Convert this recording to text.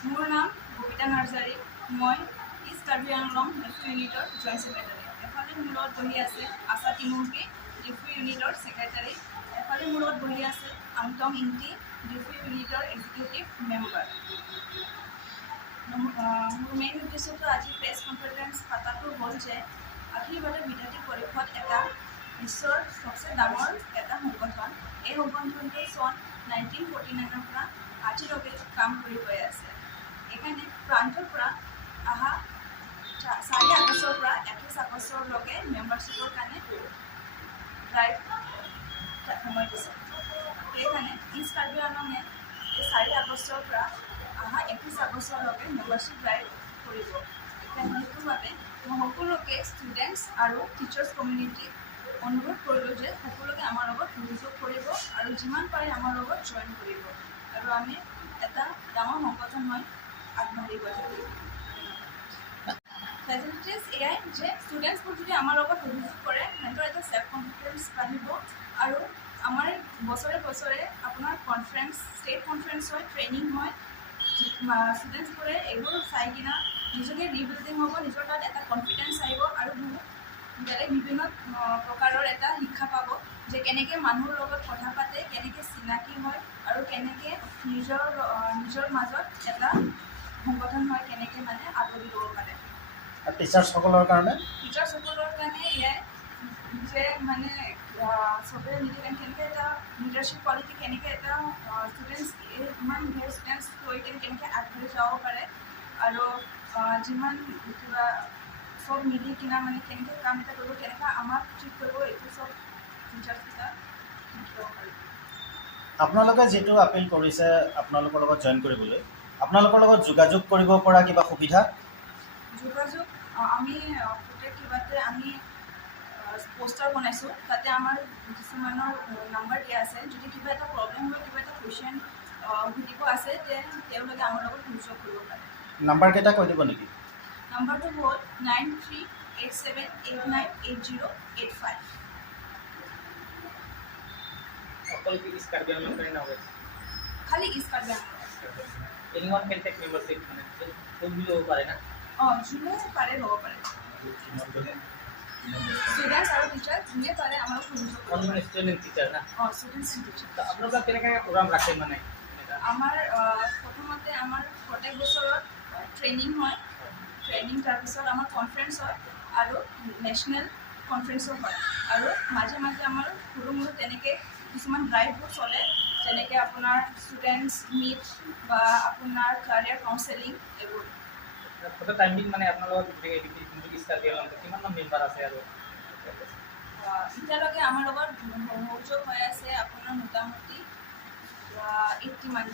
মোৰ নাম ববিতা নাৰ্জাৰী। মই ইষ্ট কাৰ্বি আংলং ডিফু ইউনিটৰ জইণ্ট ছেক্ৰেটাৰী। এফালে মোৰ লগত বহি আছে আশা টিমুৰ্গী, ডিফু ইউনিটৰ ছেক্ৰেটাৰী। এফালে মোৰ লগত বহি আছে আমটং ইংটি, ডিফু ইউনিটৰ এক্সিকিউটিভ মেম্বাৰ। মোৰ মেইন উদ্দেশ্যটো আজি প্ৰেছ কনফাৰেন্স পাতাটো হ'ল যে অখিল ভাৰতীয় বিদ্যাৰ্থী পৰিষদ এটা বিশ্বৰ সবচে ডাঙৰ এটা সংগঠন। এই সংগঠনটো চন 1949 পৰা আজিলৈকে কাম কৰি গৈ আছে। এইকাৰণে প্ৰান্তৰ পৰা অহা 4 আগষ্টৰ পৰা 21 আগষ্টলৈকে মেম্বাৰশ্বিপৰ কাৰণে ড্ৰাইভ সময় দিছে। সেইকাৰণে ইষ্ট কাৰ্বি আংলঙে এই 4 আগষ্টৰ পৰা অহা 21 আগষ্টলৈকে মেম্বাৰশ্বিপ ড্ৰাইভ কৰিব। সেইটোৰ বাবে মই সকলোকে ষ্টুডেণ্টছ আৰু টিচাৰ্ছ কমিউনিটিক অনুৰোধ কৰিলোঁ যে সকলোকে আমাৰ লগত সহযোগ কৰিব আৰু যিমান পাৰে আমাৰ লগত জইন কৰিব আৰু আমি এটা ডাঙৰ সংগঠন হৈ আগবাঢ়ি গৈ থাকিম। ফেচিলিটিজ এয়াই যে ষ্টুডেণ্টছবোৰ যদি আমাৰ লগত সহযোগ কৰে সিহঁতৰ এটা ছেল্ফ কনফিডেঞ্চ বাঢ়িব আৰু আমাৰ বছৰে বছৰে আপোনাৰ কনফাৰেঞ্চ, ষ্টেট কনফাৰেঞ্চ হয়, ট্ৰেইনিং হয়। ষ্টুডেণ্টছবোৰে এইবোৰ চাই কিনে নিজকে ৰিবিল্ডিং হ'ব, নিজৰ তাত এটা কনফিডেঞ্চ আহিব আৰু বহুত বেলেগ বিভিন্ন প্ৰকাৰৰ এটা শিক্ষা পাব যে কেনেকৈ মানুহৰ লগত কথা পাতে, কেনেকৈ চিনাকি হয় আৰু কেনেকৈ নিজৰ মাজত এটা সংগঠন হয়, কেনেকৈ মানে আদৰি ল'ব পাৰে। টিচাৰ্ছসকলৰ কাৰণে এয়াই যে মানে চবে কেনেকৈ এটা লিডাৰশ্বিপ কোৱালিটি, কেনেকৈ এটা ষ্টুডেণ্টছ ইমান ধেৰ ষ্টুডেণ্টছ লৈ কেনেকৈ আগবাঢ়ি যাব পাৰে আৰু যিমান কিবা চব মিলি কিনে মানে কেনেকৈ কাম এটা কৰিব, কেনেকৈ আমাক ট্ৰিট কৰিব, এইটো চব টিচাৰ্ছকেইটা শিকিব পাৰিব। আপোনালোকে যিটো আপিল কৰিছে আপোনালোকৰ লগত জইন কৰিবলৈ, আপোনালোকৰ লগত যোগাযোগ কৰিব পৰা কিবা সুবিধা? যোগাযোগ আমি প্ৰত্যেক কিবাতে আমি পোষ্টাৰ বনাইছোঁ, তাতে আমাৰ কিছুমানৰ নাম্বাৰ দিয়া আছে। যদি কিবা এটা প্ৰব্লেম হয়, কিবা এটা কুৱেশ্যন সুধিব আছে, তেওঁলোকে আমাৰ লগত সংযোগ কৰিব পাৰে। নাম্বাৰকেইটা কৈ দিব নেকি? নাম্বাৰটো হ'ল 9387898085। খালি east Karbi Anglong. Anyone can take membership, যোনে পাৰে ল'ব পাৰে। ষ্টুডেণ্টছ আৰু টিচাৰ যোনে পাৰে আমাক সংযোগ কৰিব পাৰে। ষ্টুডেণ্ট টিচাৰ না? Students teacher. আপোনালোকে কেনেকৈ প্ৰগ্ৰাম ৰাখে মানে? আমাৰ প্ৰথমতে আমাৰ প্ৰত্যেক বছৰত ট্ৰেইনিং হয়, তাৰপিছত আমাৰ কনফাৰেঞ্চ হয় আৰু নেশ্যনেল কনফাৰেঞ্চো হয় আৰু মাজে মাজে আমাৰ সৰু মৰু তেনেকৈ কিছুমান ড্ৰাইভবোৰ চলে, যেনেকৈ আপোনাৰ ষ্টুডেণ্টছ মিট বা আপোনাৰ কাৰিয়াৰ কাউন্সেলিং এইবোৰ। টাইমিং মানে আপোনালোকৰ কিমানমান মেম্বাৰ আছে আৰু এতিয়ালৈকে আমাৰ লগত সহযোগ হৈ আছে আপোনাৰ মোটামুটি 80 মান।